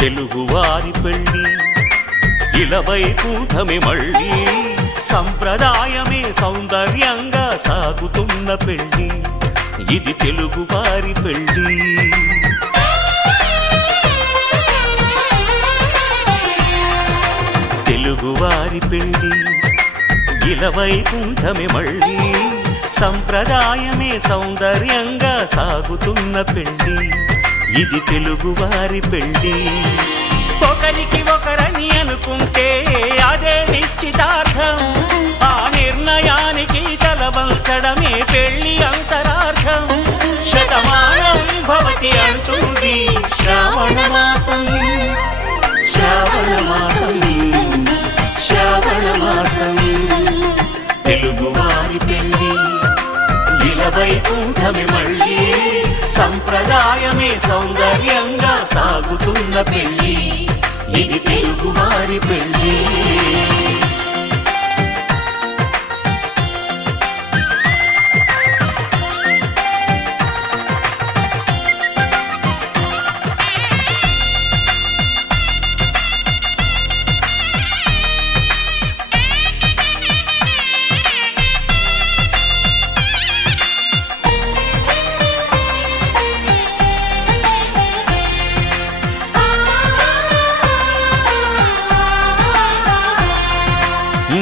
తెలుగువారి పెళ్ళి ఇలవైకుంఠమే మళ్ళీ సంప్రదాయమే సౌందర్యంగా సాగుతున్న పెళ్ళి ఇది తెలుగువారి పెళ్ళి. తెలుగువారి పెళ్ళి ఇలవైకుంఠమే మళ్ళీ సంప్రదాయమే సౌందర్యంగా సాగుతున్న పెళ్ళి ఇది తెలుగువారి పెళ్ళి. ఒకరికి ఒకరని అనుకుంటే అదే నిశ్చితార్థం, ఆ నిర్ణయానికి తలవంచడమే పెళ్ళి అంతరార్థం. శతమానం భవతి అంటుంది శ్రావణ మాసం, శ్రావణ మాసం, శ్రావణ మాసం. తెలుగువారి పెళ్ళి ఇలవైకుంఠమే మళ్ళీ సంప్రదాయమే సౌందర్యంగా సాగుతున్న పెళ్ళి ఇది తెలుగువారి పెళ్ళి.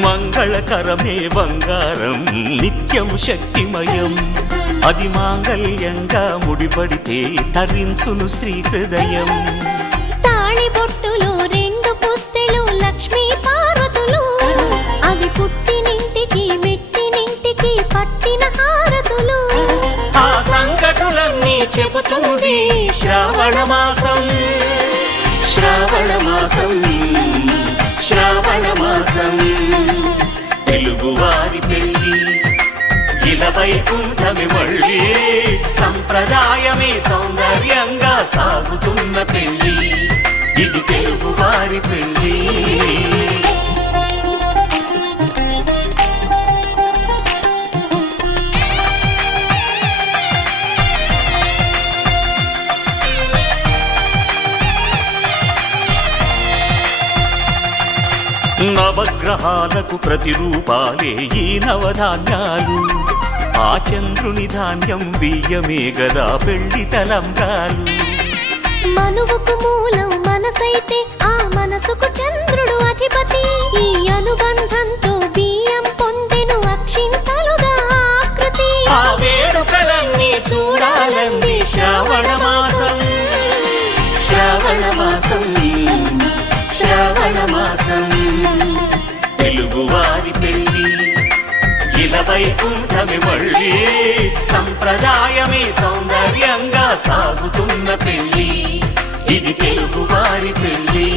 మంగళకరమే బంగారం నిత్యం శక్తిమయం, అది మాంగళ్యంగా ముడిపడితే తరించును స్త్రీ హృదయం. తాళిబొట్టులో రెండు పుస్తెలు లక్ష్మీ పార్వతులు, అవి పుట్టినింటికి మెట్టినింటికి పట్టిన హారతులు. ఆ సంగతులన్నీ చెబుతుంది శ్రావణ మాసం, శ్రావణ మాసం, శ్రావణ మాసం. తెలుగువారి పెళ్ళి ఇలవైకుంఠమే మళ్ళీ సంప్రదాయమే సౌందర్యంగా సాగుతున్న పెళ్ళి ఇది తెలుగువారి పెళ్ళి. నవగ్రహాలకు ప్రతిరూపాలే ఈ నవధాన్యాలు, ఆ చంద్రుని ధాన్యం బియ్యమే గదా పెళ్లి తలంబ్రాలు. మనువుకు మూలం మనసైతే ఆ మనసుకు చంద్రుడు అధిపతి, ఈ అనుబంధంతో బియ్యం పొందెను అక్షింతలుగా ఆకృతి. ఆ వేడుకలన్నీ చూడాలంది శ్రావణ మాసం, శ్రావణ మాసం, శ్రావణ మాసం. తెలుగువారి పెళ్ళి ఇలవైకుంఠమే మళ్ళీ సంప్రదాయమే సౌందర్యంగా సాగుతున్న పెళ్ళి ఇది తెలుగువారి పెళ్ళి.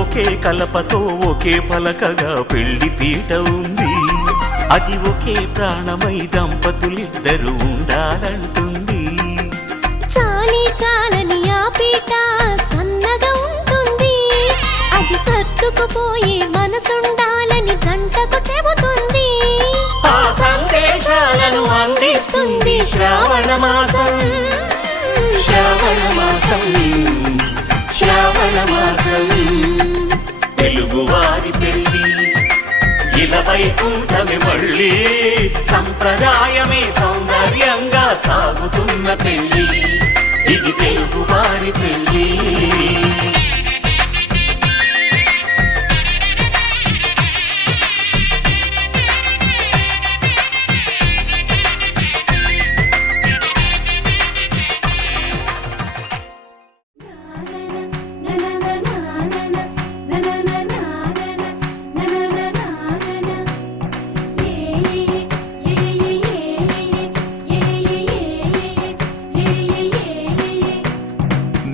ఒకే కలపతో ఒకే పలకగా పెళ్లి పీట ఉంది, అది ఒకే ప్రాణమై దంపతులిద్దరూ ఉండాలంటుంది. చాలి చాలని ఆ పీట సన్నగా ఉంటుంది, అది సర్దుకుపోయే మనసుండాలని జంటకు చెబుతుంది. ఆ సందేశాలను అందిస్తుంది శ్రావణ మాసం, శ్రావణ మాసం, శ్రావణ మాసం. తెలుగువారి పెళ్ళి ఇలవైకుంఠమే మళ్ళీ సంప్రదాయమే సౌందర్యంగా సాగుతున్న పెళ్ళి ఇది తెలుగువారి పెళ్ళి.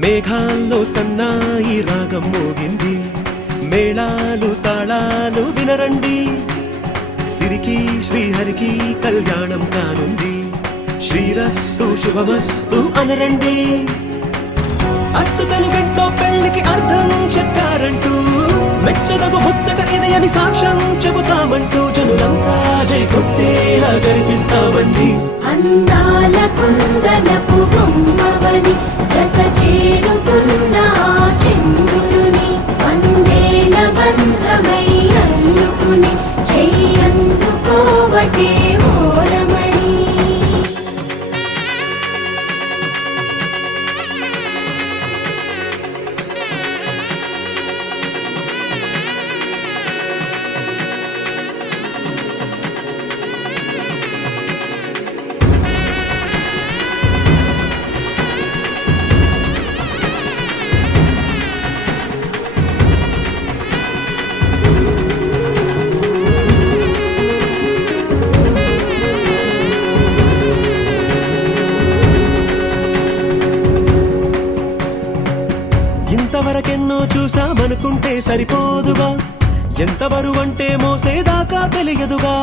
మేఘాల్లో సన్నాయి రాగం మోగింది, మేళాలు తాళాలు వినరండి, సిరికి శ్రీహరికి కళ్యాణం కానుంది, శ్రీరస్తు శుభమస్తు అనరండి. అచ్చతలు గంటో పెళ్లికి అర్థం చెప్పారంటూ, మెచ్చదగు ముచ్చట ఇది అని సాక్ష్యం చెబుతామంటూ, జనులంతా జై కొట్టేలా జరిపిస్తామండి. అందాల కుందనపు బొమ్మవని జత చేరుతున్న ఆ చంద్రుని, వందేళ్ల బంధమై అల్లుకుని చెయ్యందుకోవటే ఓరమణి. ఇంతవరకెన్నో చూసామనుకుంటే సరిపోదుగా, ఎంత బరువంటే మోసేదాకా తెలియదుగా,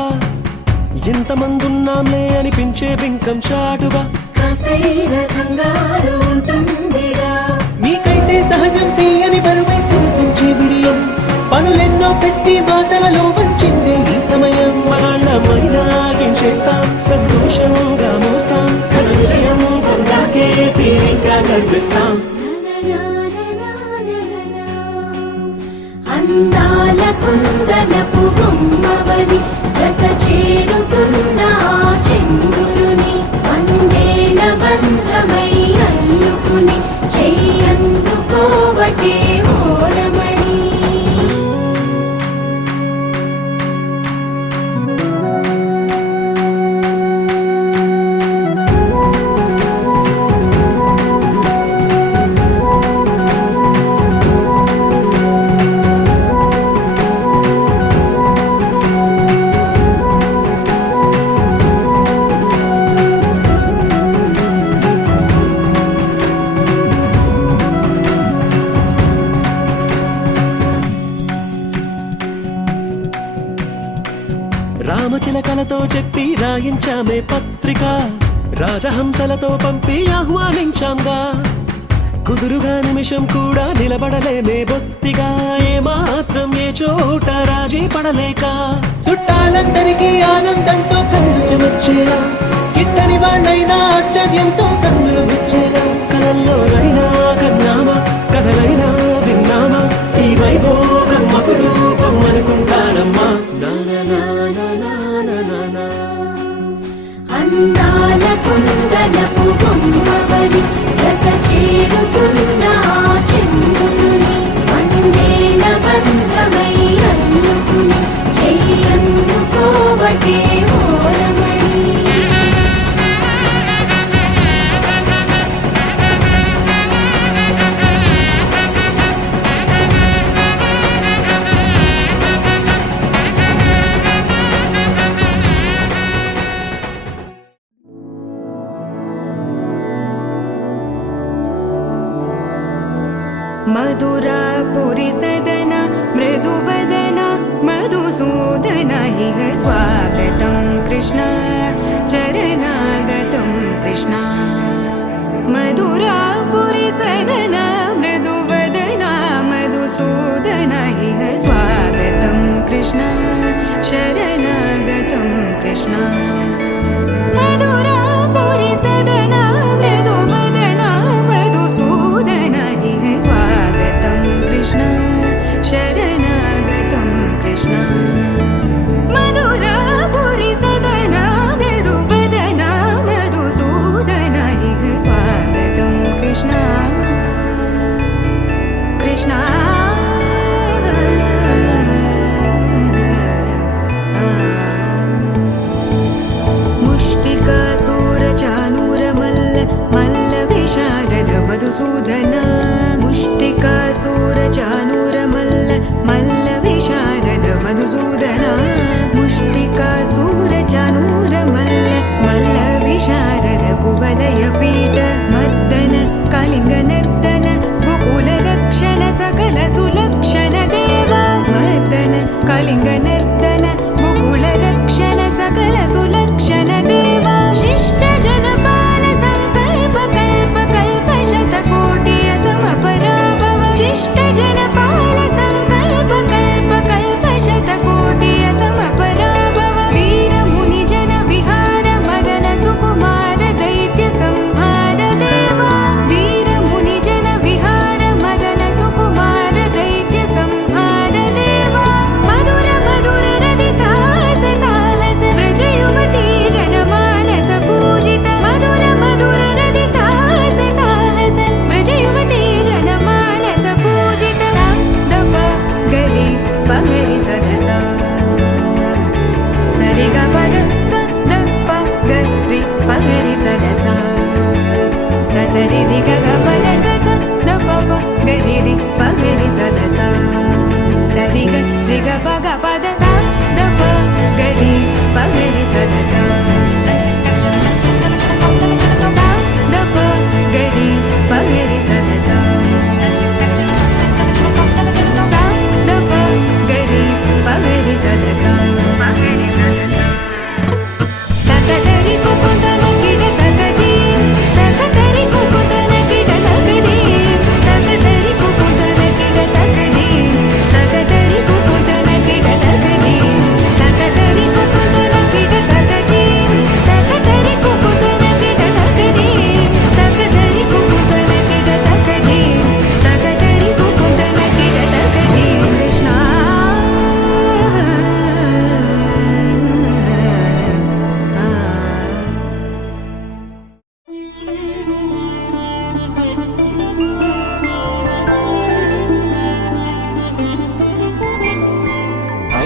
ఇంతమందున్నాంలే అనిపించే బింకం చాటుగా, కాస్తైన కంగారు ఉంటుందిగా. మీకైతే సహజం తీయని బరువై సిరసించే బిడియం, పనులెన్నో పెట్టి మాటలలో వంచిందే ఈ సమయం. మనాళ్ళమైనా చేస్తాం, సంతోషంగా మోస్తాం, ఘన విజయం పొందాకే తీరిగ్గా కనిపిస్తాం. అందాల కుందనపు బొమ్మవని జత చేరుతున్న ఆ చంద్రుని, వందేళ్ల బంధమై అల్లుకుని చెయ్యందుకోవటే ఓరమణి. రామచిలకలతో చెప్పి రాయించామే పత్రిక, రాజహంసలతో పంపి ఆహ్వానించాంగా, కుదురుగా నిమిషం కూడా నిలబడలేమే బొత్తిగా, ఏమాత్రం ఏ చోట రాజీ పడలేక, చుట్టాలందరికీ ఆనందంతో కళ్ళు చెమర్చేలా, గిట్టని వాళ్ళైనా ఆశ్చర్యంతో కన్నులు వచ్చేలా, కలల్లోనైనా కన్నామా, కథలైనా విన్నామా, ఈ వైభోగం అపురూపం అనుకుంటానమ్మా. అందాల కుందనపు బొమ్మవని జత చేరుతున్న ఆ చంద్రుని, వందేళ్ల బంధమై అల్లుకుని చెయ్యందుకోవటే ఓరమణి. मधुरापुरी सदन मृदुवदन मधुसूदन इह स्वागतं कृष्ण चरणागतं कृष्ण. मधुरापुरी सदन मृदुवदन मधुसूदन इह स्वागतं कृष्ण शरणागतं कृष्ण. मधुरापुरी सदन मृदुवदन मधुसूदन इह स्वागतं कृष्ण शरणागतं कृष्ण. मधुरापुरी सदन मृदुवदन मधुसूदन इह स्वागतं Krishna Krishna. ri ga ga pa da sa sa da pa pa ga ri pa ga ri sa da sa sa ri ga pa da sa da pa ga ri pa ga ri sa da sa sa da pa ga ri pa ga ri sa da sa sa da pa ga ri pa ga ri sa da sa ta ta ta ri ko ko ta na ki da ta ka di ta ka ta ri ko ko ta na ki da ta ka di ta ka ta ri ko ko ta na ki da ta ka di ta ka ta ri ko ko ta na ki da ta ka di ta ka ta ri ko ko ta na ki da ta ka di ta ka ta ri ko ko ta na ki da ta ka di ta ka ta ri ko ko ta na ki da ta ka di ta ka ta ri ko ko ta na ki da ta ka di Krishna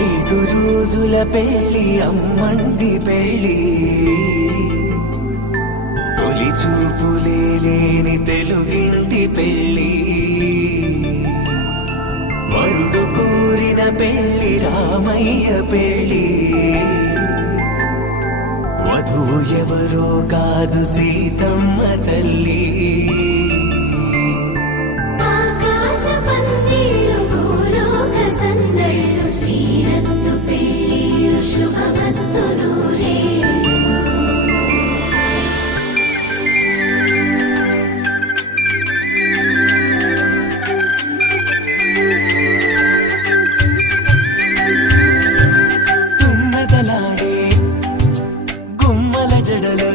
ఐదు రోజుల పెళ్లి అమ్మండి పెళ్లి తొలి చూపులే లేని తెలుగింటి పెళ్లి వరుడు కోరిన పెళ్లి రామయ్య పెళ్లి వధువు ఎవరో కాదు సీతమ్మ తల్లి ఆకాశ పందిళ్ళు భూలోక సందళ్ళు శ్రీరస్తు పెళ్ళిళ్ళు శుభమస్తు నూరేళ్ళు తుమ్మెదలాడే గుమ్మల జడలు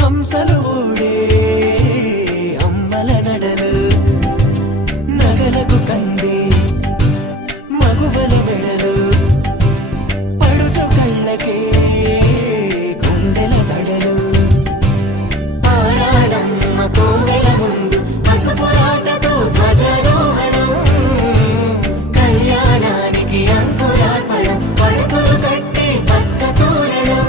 హంసలు ఊడే అమ్మల నడలు నగలకు కంది మగువల మెడలు పడుచు కళ్ళకే గుండెల తడలు ఆరాడమ్మ కోవెల ముందు పసుపురాటతో ధ్వజారోహణం కళ్యాణానికి అంకురార్పణం పడుకులు కట్టి పచ్చ తోరణం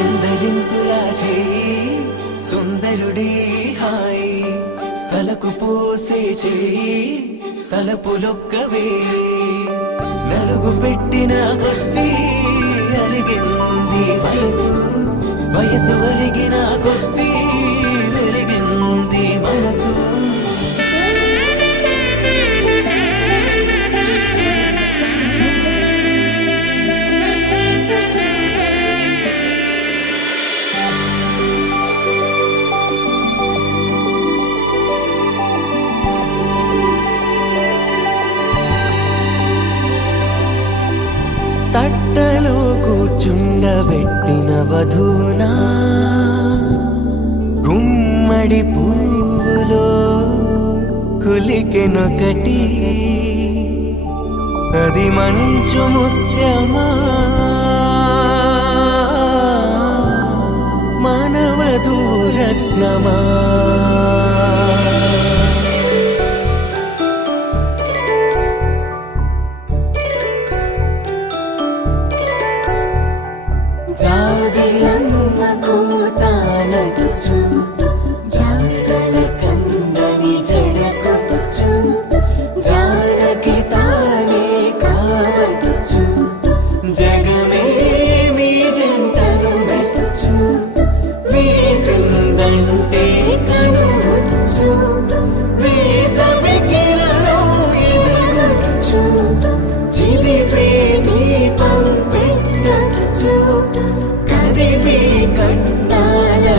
ఎందరింతులా చేయి సుందరుడి హాయి తలకు పోసే చేయి తలపులొక్కవే నలుగు పెట్టిన కొద్దీ అలిగింది వయసు వయసు ఒలిగిన కొద్దీ వెలిగింది మనసు తట్టలో కూర్చుండబెట్టిన వధూనా గుమ్మడి పువ్వులో కులికెనొకటి అది మంచు ముత్యమా మానవధూరత్నమా జాబిలమ్మ కూతానదుచు జాగల కందని జడకొచ్చు జానకి తానే కావదుచు జగమే మీ జంటను వెతుచు వీసిందంటే కనువచ్చు వీసవి కిరణం ఎదుగుచు చిదిపే దీపం పెట్టవచ్చు కదిపి కట్టాలడగచ్చు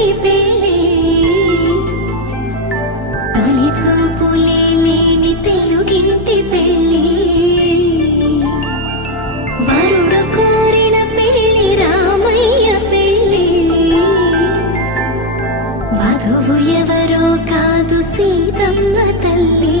తెలుగింటి పెళ్ళి తొలి చూపులే లేని తెలుగింటి పెళ్ళి వరుడు కోరిన పెళ్ళి రామయ్య పెళ్ళి వధువు ఎవరో కాదు సీతమ్మ తల్లి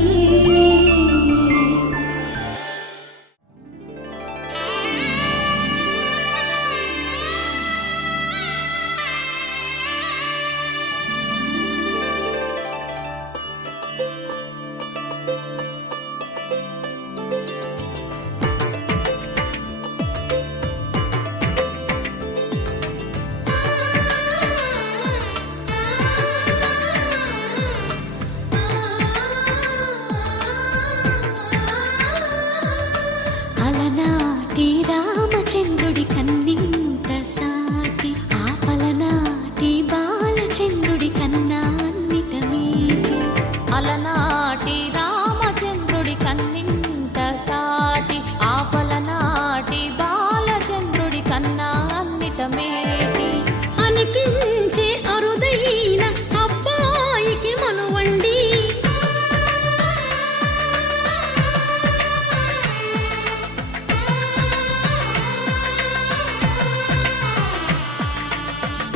అలనాటి రామచంద్రుడి కన్నింత సాటి ఆపలనాటి బాలచంద్రుడి కన్నా అన్నిట మీటి అలనాటి రామచంద్రుడి కన్నింత సాటి ఆపలనాటి బాలచంద్రుడి కన్నా అన్నిట మేటి అనిపించే అరుదైన అబ్బాయికి మనువండి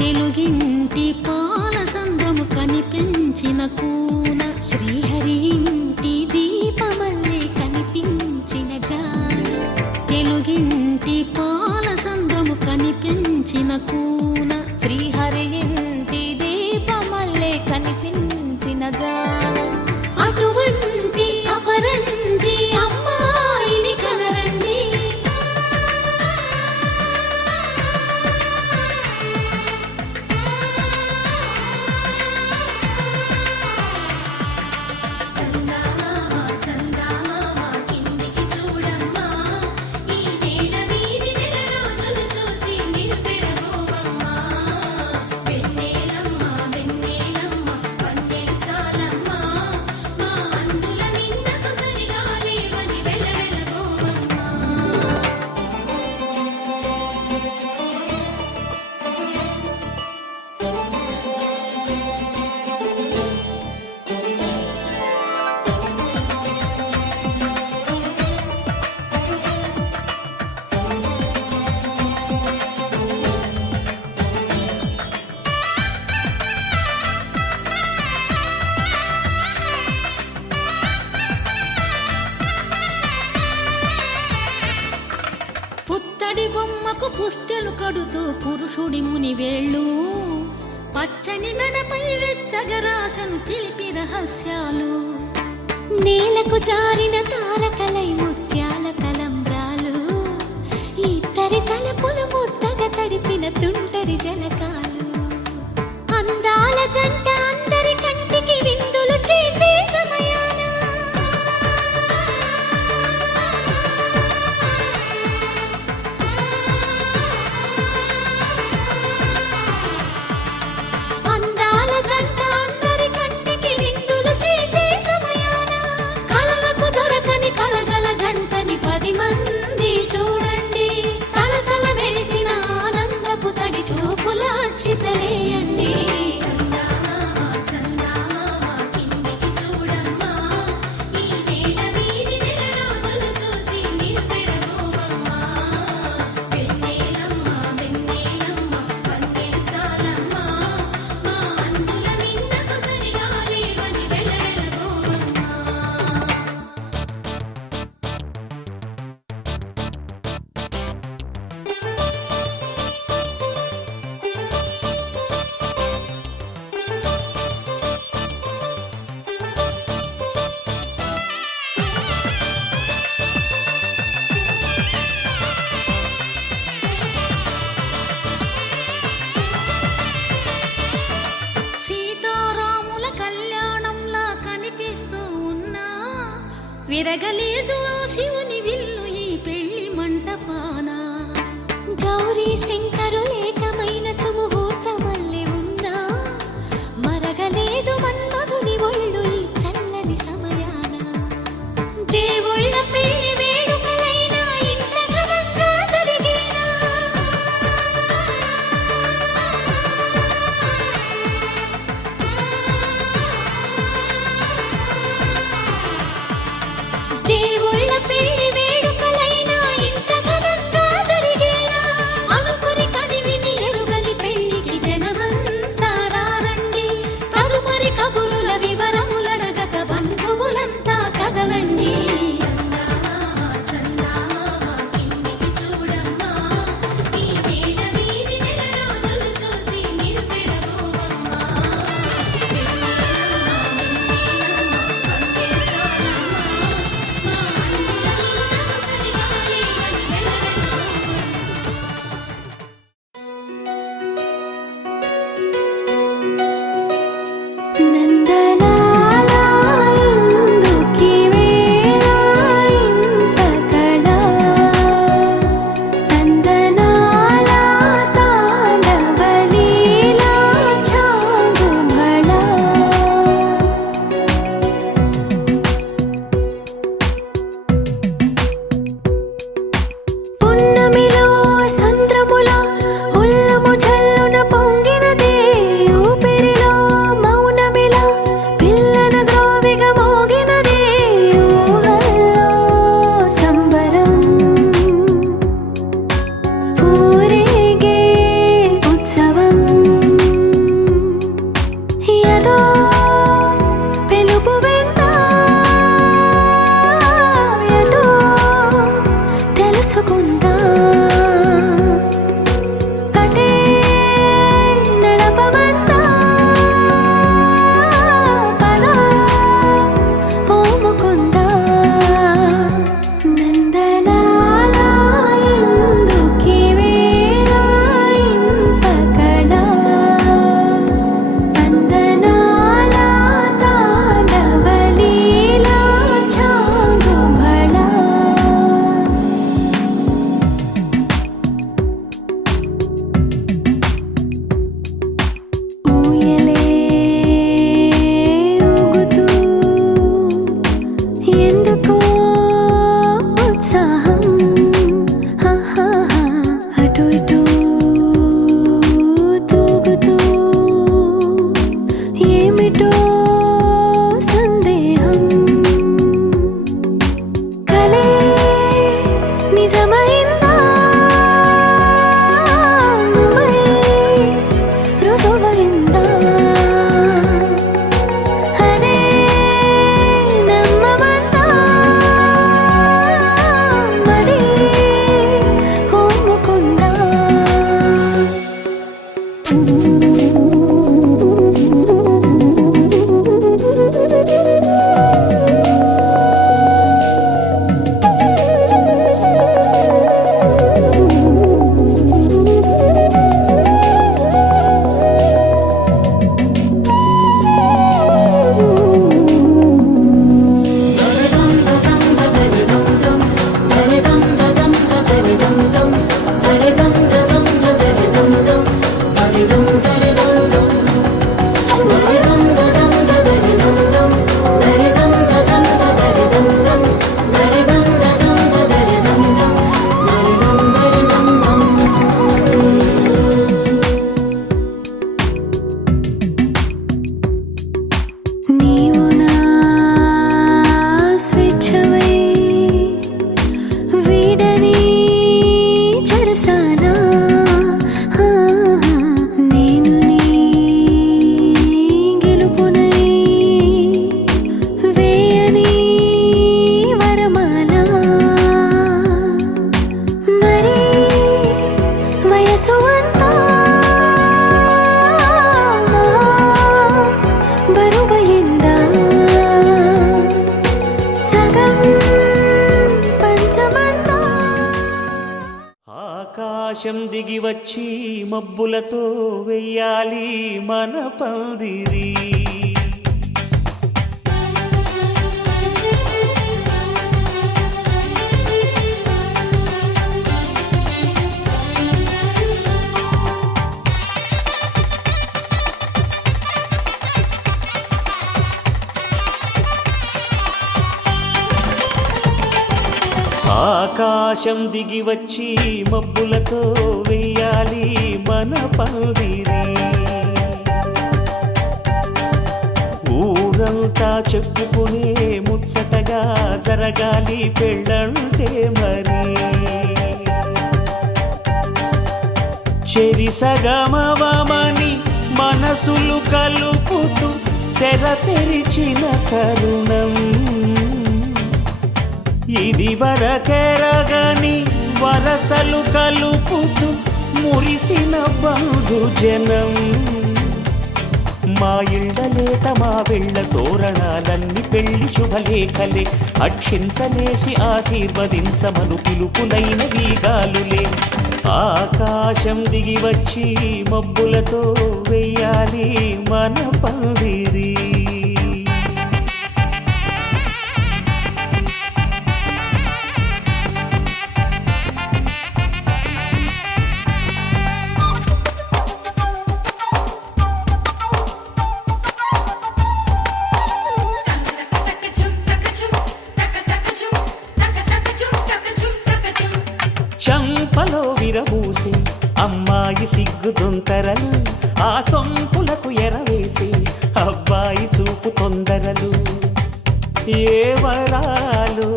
తెలుగింటి పాల సంద్రము కనిపించిన కూన శ్రీహరి ఇంటి దీపమల్లే కనిపించిన జాడు తెలుగింటి పాల సంద్రము కనిపించిన కూన శ్రీహరి ఇంటి దీపమల్లే కనిపించిన జాడ అటువంటి అపరంజి అమ్మాయిని కనరండి చందమామ చందమామ కిందికి చూడమ్మా ఈ నేల వీధి నెల రోజులు చూసి నివ్వెరబోవమ్మా వెన్నెలమ్మ వెన్నెలమ్మ వన్నెలు చాలమ్మా మా అందుల మిన్నకు సరిగా లేవని వెలవెలబోవమ్మా పుత్తడి బొమ్మకు పుస్తెలు కడుతూ పురుషుడి ముని వేళ్ళు పచ్చని నడపై వెచ్చగరాసను చిలిపి రహస్యాలు నేలకు జారిన తారకలై ముత్యాల తలంబ్రాలు ఇద్దరి తలపులు ముద్దగా తడిపిన తుంటరి జలకాలు అందాల జంట అందరి కంటికి విందులు చేసే సమయాన అందాల జంట అందరి కంటికి విందులు చేసే సమయాన కలలకు దొరకని కలగల జంటని 10 మంది చూడండి తలతల మెరిసిన ఆనందపు తడి చూపుల అక్షితలేయండి చందమామ చందమామ కిందికి చూడమ్మా ఈ నేల వీధి నెల రోజులు చూసి నివ్వెరబోవమ్మా వెన్నెలమ్మ వెన్నెలమ్మ వన్నెలు చాలమ్మా మా అందుల మిన్నకు సరిగా లేవని వెలవెలబోవమ్మా సీతారాముల కళ్యాణంలా కనిపిస్తూ ఉన్నా విరగలేదు ఆ శివుని విల్లు ఈ పెళ్లి మంటపాన గౌరీ శంకరులేకమైన సుముహూర్తమల్లె ఉన్నా మరగలేదు మన్మధుని ఒళ్ళు ఈ చల్లని సమయాన దేవుళ్ళ పెళ్లి వేడుకలైనా ఇంత ఘనంగా జరిగేనా అటు ఇటు తూగుతూ ఏమిటో సందేహం కలే నిజమైందా మై రుజువైందా అదే నమ్మమందా మరి ఒప్పుకుందా నీవు నా స్వేచ్ఛవై వీడని చెరసానా నేను నీ గెలుపునై వేయని వరమాల మరి వయసు అంతా బరువైందా సగం పంచమందా ఆకాశం దిగి వచ్చి మబ్బులతో వెయ్యాలి మన పందిరి ఆకాశం దిగి వచ్చి మబ్బులతో వెయ్యాలి మన పందిరి ఊరంతా చెప్పుకునే ముచ్చటగా జరగాలి పెళ్ళంటే మరి చెరిసగమవమని మనసులు కలుపుతూ తెర తెరిచిన తరుణం ఇది వరకెరగని వరసలు కలుపుతూ మురిసిన బంధుజనం మా ఇళ్ళలేత మా వెళ్ళ తోరణాలన్నీ పెళ్లి శుభలేఖలే అక్షింతలేసి ఆశీర్వదించమను పిలుపులైన వీగాలులే ఆకాశం దిగి వచ్చి మబ్బులతో వెయ్యాలి మన పందిరి చంపలో విరబూసి అమ్మాయి సిగ్గుదొంతరలు ఆ సొంపులకు ఎరవేసి అబ్బాయి చూపు తొందరలు ఏ వరాలు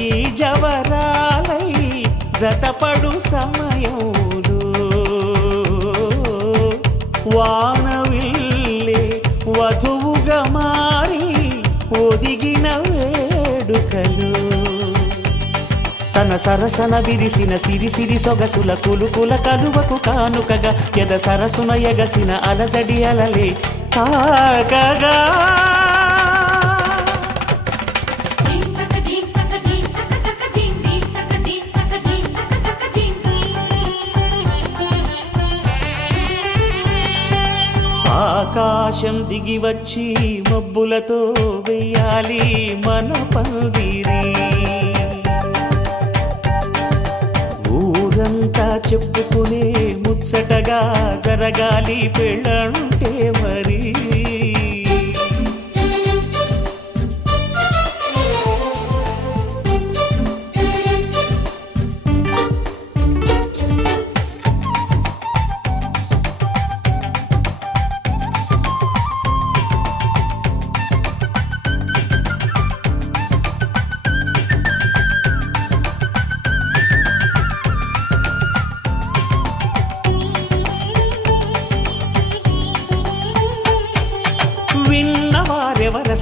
ఈ జవరాలై జతపడు సమయంలో వానవిల్లే వధువుగా మారి ఒదిగిన వేడుకలు తన సరసన విరిసిన సిరిసిరి సొగసుల కులుకుల కలువకు కానుకగా ఎద సరసున ఎగసిన అలజడి అలలే తాకగా ఆకాశం దిగి వచ్చి మబ్బులతో వెయ్యాలి మన పందిరి ఊరంతా చెప్పుకునే ముచ్చటగా జరగాలి పెళ్ళంటే మరి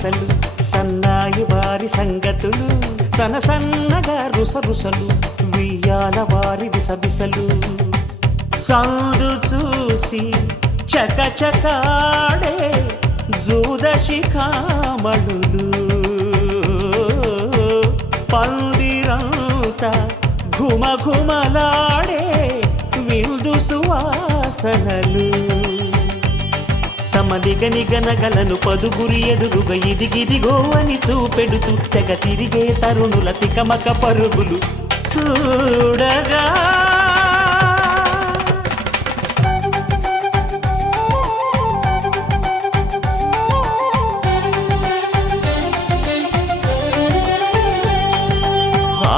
సొగసలు సన్నాయి వారి సంగతులు సనసన్నగా రుసరుసలు వియ్యాల వారి విసబిసలు సందు చూసి చకచకాడే జూదశిఖామణులు పందిరంతా ఘుమఘుమలాడే విందు సువాసనలు తమ నిగనిగనగలను పదుగురి ఎదురుగా ఇదిగిదిగో అని చూపెడుతూ తెగ తిరిగే తరుణుల తికమక పరుగులు చూడగా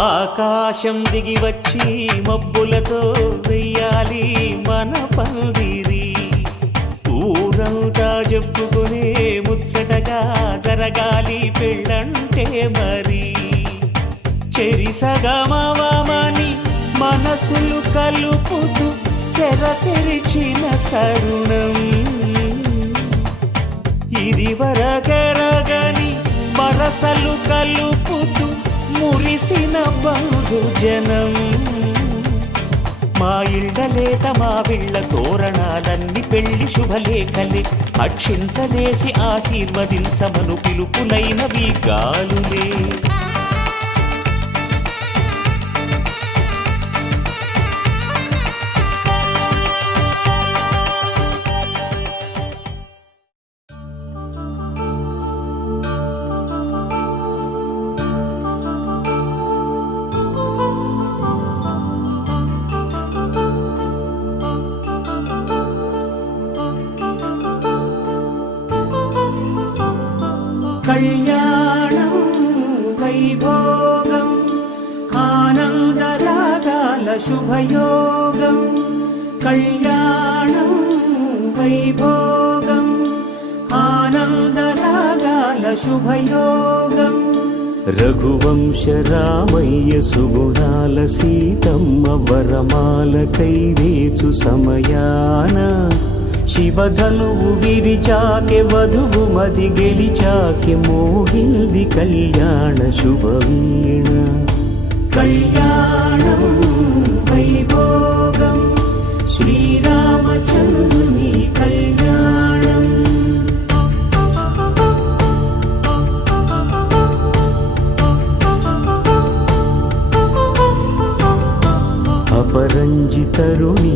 ఆకాశం దిగి వచ్చి మబ్బులతో వెయ్యాలి మన పందిరి ఊరంతా చెప్పుకునే ముచ్చటగా జరగాలి పెళ్ళంటే మరి చెరిసగమవమని మనసులు కలుపుతూ తెర తెరిచిన తరుణం ఇది వరగరగని వరసలు కలుపుతూ మురిసిన బంధుజనం మా ఇళ్ళలేత మా విళ్ళ తోరణాలన్నీ పెళ్లి శుభలేఖలే అక్షింతలేసి ఆశీర్వదించమను పిలుపులైనవి గాలులే కళ్యాణం వైభోగం ఆనందరాగాల శుభయోగం కళ్యాణం వైభోగం ఆనందరాగాల శుభయోగం రఘువంశ రామయ్య సుగుణాల సీతమ్మ వరమాల కైవేచు సమయాన శివధనువు విరిచాకె వధువు మది గెలిచాకె మోగింది కళ్యాణ శుభవీణ కళ్యాణం వైభోగం శ్రీరామచంద్రుని కళ్యాణం అపరంజి తరుణి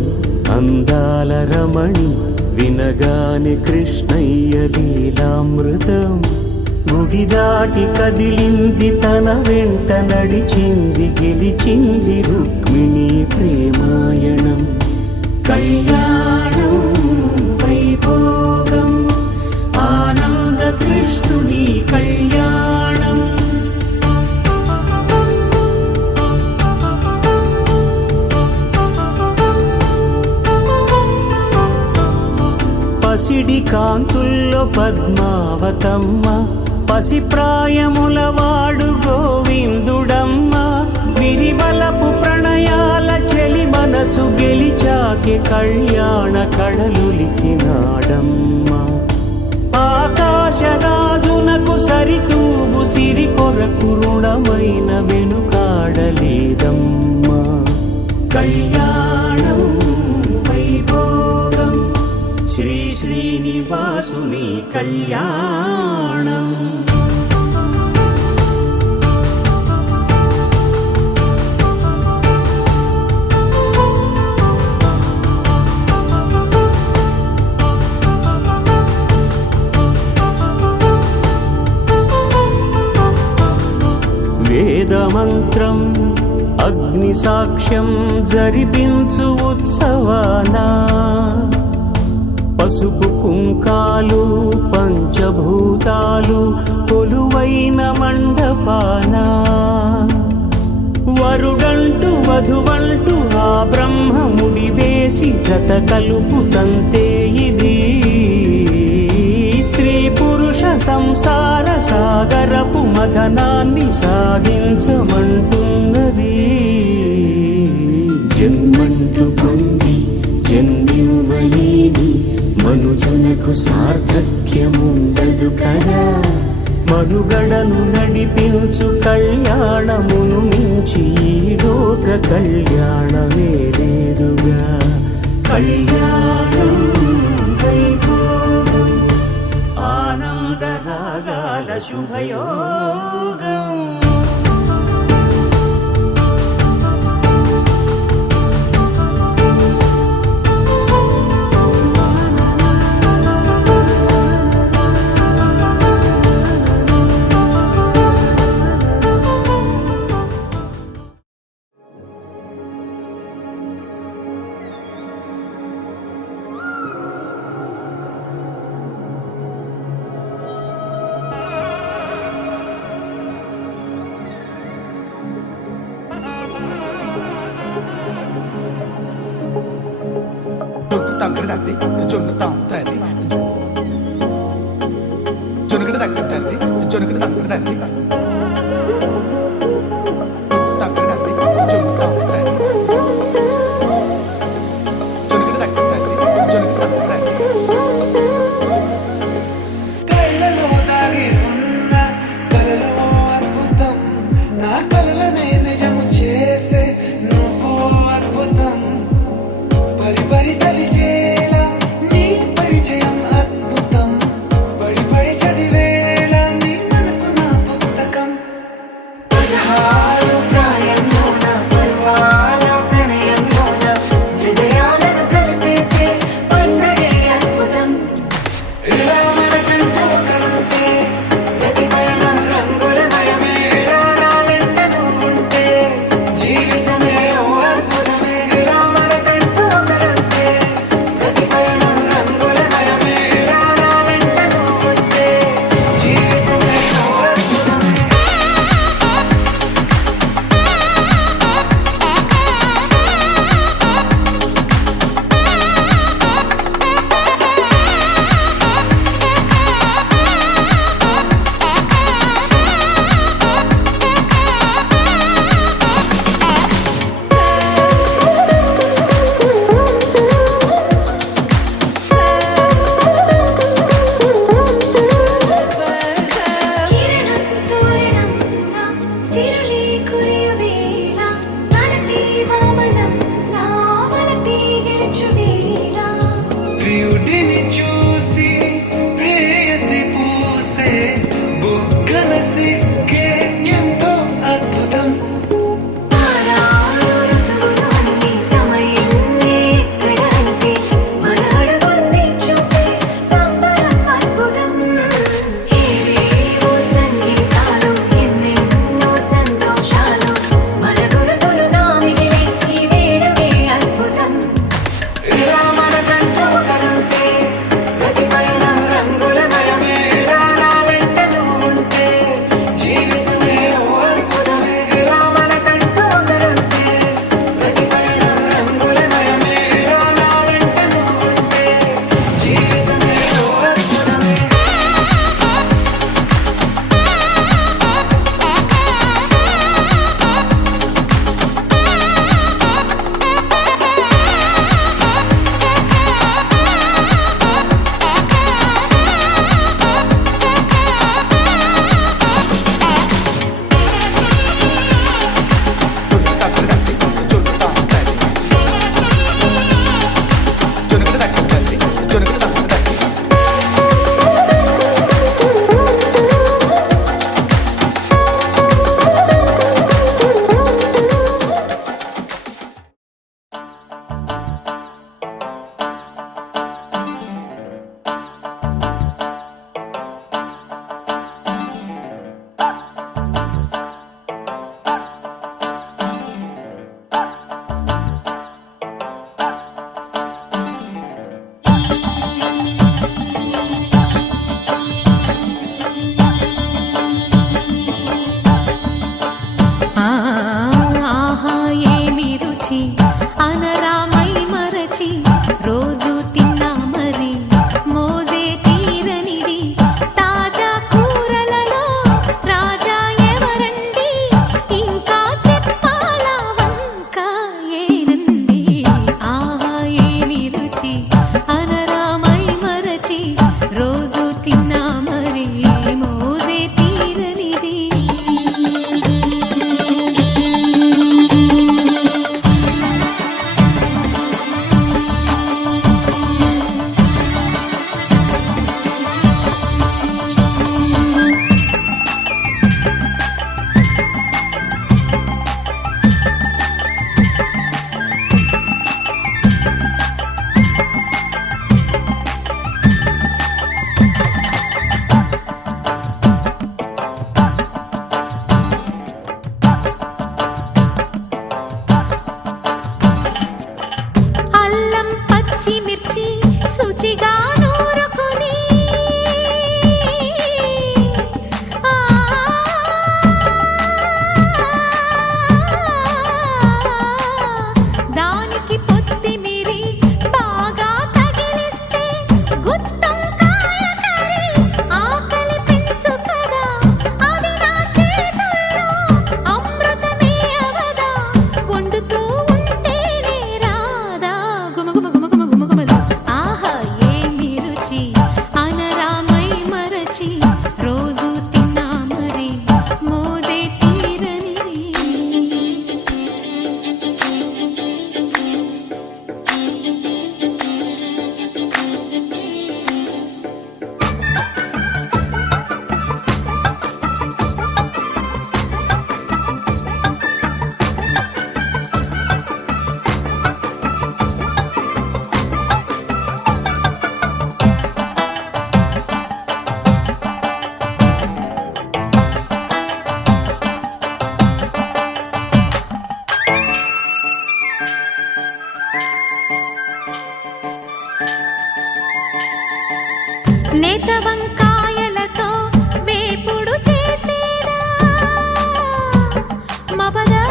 అందాల రమణి వినగానే కృష్ణయ్య లీలామృతం గుడి దాటి కదిలింది తన వెంట నడిచింది గెలిచింది రుక్మిణి ప్రేమాయణం కళ్యాణం వైభోగం ఆనంద కృష్ణుని కళ్యాణం పసిడి కాంతుల్లో పద్మావతమ్మ పసిప్రాయముల వాడు గోవిందుడమ్మ విరివలపు ప్రణయాల చెలి మనసు గెలిచాకె కళ్యాణ కళలులికినాడమ్మ ఆకాశరాజునకు సరితూగు సిరి కొరకు రుణమైన వెనుకాడలేదమ్మా కళ్యాణం వైభోగం శ్రీ శ్రీనివాసుని కళ్యాణం వేదమంత్రం అగ్ని సాక్ష్యం జరిపించు ఉత్సవానా పసుపు కుంకాలు పంచభూతాలు కొలువైన మండపానా వరుడంటూ వధువంటూ ఆ బ్రహ్మముడి వేసి జత కలుపుతంతే ఇది స్త్రీ పురుష సంసార సాగరపు మథనాన్ని సాగించమంటున్నది జన్మంటూ పొంది జన్మివ్వలేని మనుజునకు సార్థక్యముండదు కదా మనుగడను నడిపించు కళ్యాణమును మించి ఈ లోక కళ్యాణమే లేదుగా. కళ్యాణం వైభోగం ఆనందరాగాల శుభయోగం. తగ్గడు తంది జొన్ను తాంతది జొనుగడ తగ్గడు తంది జొనుగడ తగ్గడు తంది తగ్గడు తంది జొన్ను తాంతది జొనుగడ తగ్గడు తంది జొనుగడ తగ్గడు తంది. కళ్ళలో దాగి ఉన్న కలలో అద్భుతం నా కలలనే నిజము చేసే నువ్వు అద్భుతం. పరి పరి తలిచేలా నీ పరిచయం అద్భుతం. పడి పడి చదివేలా నీ మనసు నా పుస్తకం. 16 ప్రాయంలోన పర్వాల ప్రణయంలోన హృదయాలను కలిపేసే పండగే అద్భుతం. ఇలా మనకంటూ ఒకరుంటే ప్రతిపైన రంగుల మయమే. ఇలా నా వెంట నువ్వుంటే జీవితమే ఓ అద్భుతమే. ఇలా మనకంటూ ఒకరుంటే కారం పచ్చిమిర్చి శుచిగా నూరుకుని దానికి పొత్తిమిరి బాగా తగిలిస్తే గుత్తొంకాయ కర్రీ ఆకలి పెంచు కదా, అది నా చేతుల్లో అమృతమే అవదా, వండుతూ ఉంటేనే రాదా గుమ గుమ గుమ గుమ గుమ గుమ. ఆహా ఏమి రుచి అనరామై మరచి రోజు తిన్నా మరి మోజే తీరని. లేత వంకాయలతో వేపుడు చేసేదా మబదా